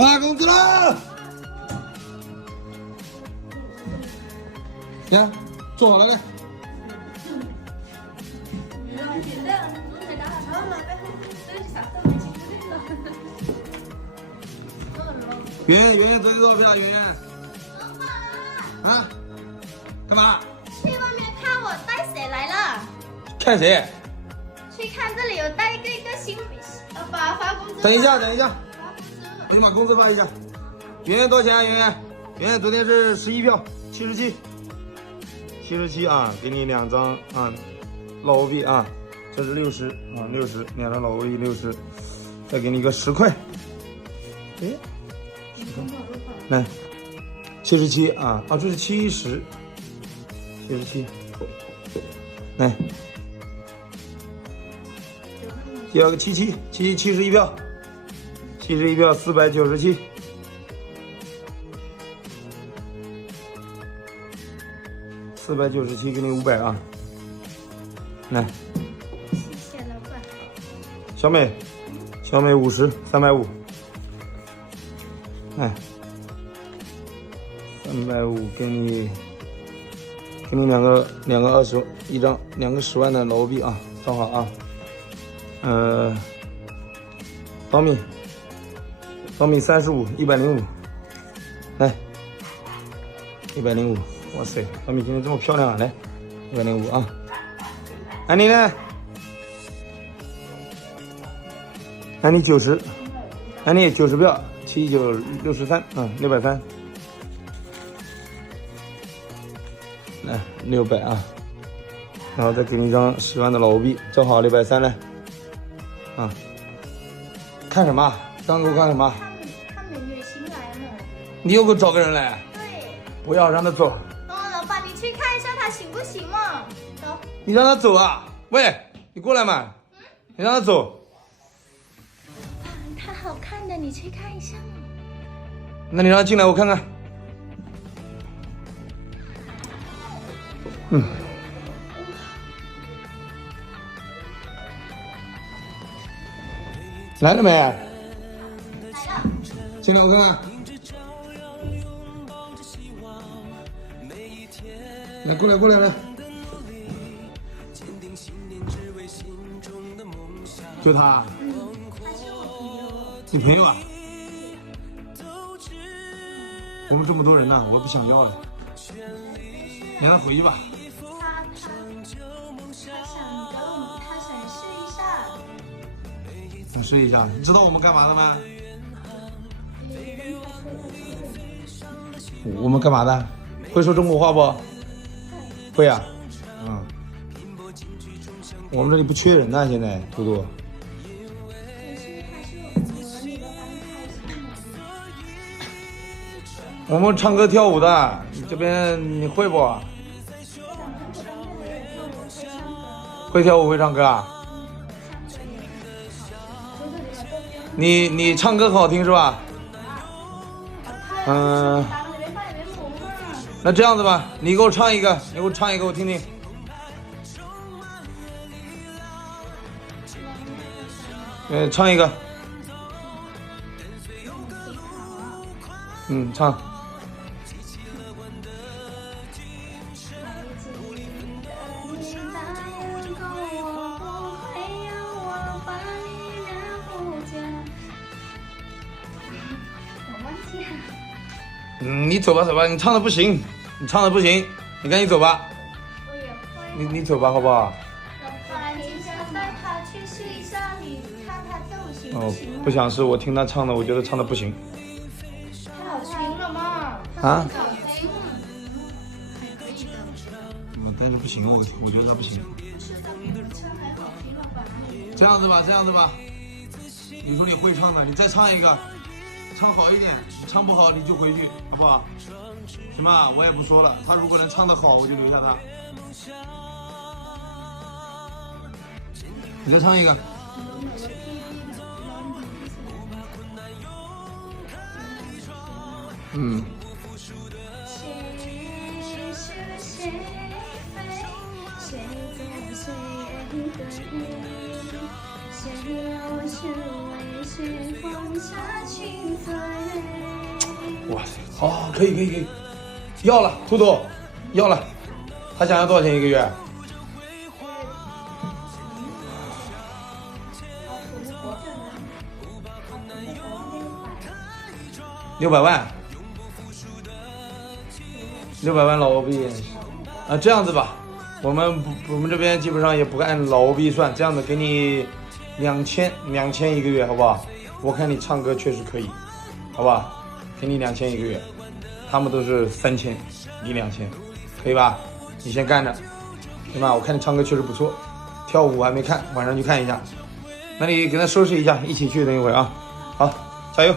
发工资了！呀，坐好了来。圆圆昨天多少票？圆圆。啊？干嘛？去外面看我带谁来了？看谁？去看这里有带一个新发工资。等一下，等一下，发工资。我先把工资发一下。圆圆多少钱啊？圆圆，圆圆昨天是11票，77啊，给你2张啊，老欧币啊，这是60啊，60，2张老欧币60，再给你一个10块。哎，来，77啊，这是70，77，来，第二个7771票，71票497。497给你500啊，来，谢谢老板。小美50，350，来，350给你两个20，一张2个10万的老欧币啊，正好啊，方米35，105，来，105。哇塞，小米今天这么漂亮啊！来，105啊。安妮呢？安妮90，安妮90票，7963啊，630。来600啊，然后再给你一张10万的老欧币，正好630来。啊，看什么？刚给我看什么？看美女新来了。你又给我找个人来？对。不要让他走。老板，你去看一下他行不行嘛？走。你让他走啊！喂，你过来嘛！你让他走。他好看的，你去看一下嘛。那你让他进来，我看看。来了没？来了。进来我看看。来，过来来。就他。他是我朋友。你朋友啊？我们这么多人呢，我不想要了。让他回去吧。他想试一下。想试一下，你知道我们干嘛的吗？我们干嘛的？会说中国话不？会啊。我们这里不缺人呐，现在嘟嘟。我们唱歌跳舞的，你这边你会不？会跳舞会唱歌啊？你唱歌很好听是吧？那这样子吧，你给我唱一个，我听听。唱一个。唱。你走吧，你唱的不行，你赶紧走吧。我也会。你走吧，好不好？老板，你想带他去试一下，你看他奏行不行？不想试，我听他唱的，我觉得唱的不行。太好听了嘛！啊？好听，还可以的。但是不行，我觉得他不行。是的，你的唱还好听了吧？这样子吧，你说你会唱的，你再唱一个。唱好一点，你唱不好你就回去，好不好？行吧，我也不说了。他如果能唱得好，我就留下他。你再唱一个。谁让我是为谁放下心碎？哇塞，好，可以，要了，图图，要了。他想要多少钱一个月？600万，600万老欧币啊，这样子吧，我们这边基本上也不按老欧币算，这样子给你2000一个月，好不好？我看你唱歌确实可以，好吧？给你2000一个月，他们都是3000，你2000，可以吧？你先干着，行吧？我看你唱歌确实不错，跳舞还没看，晚上去看一下。那你给他收拾一下，一起去等一会儿啊。好，加油！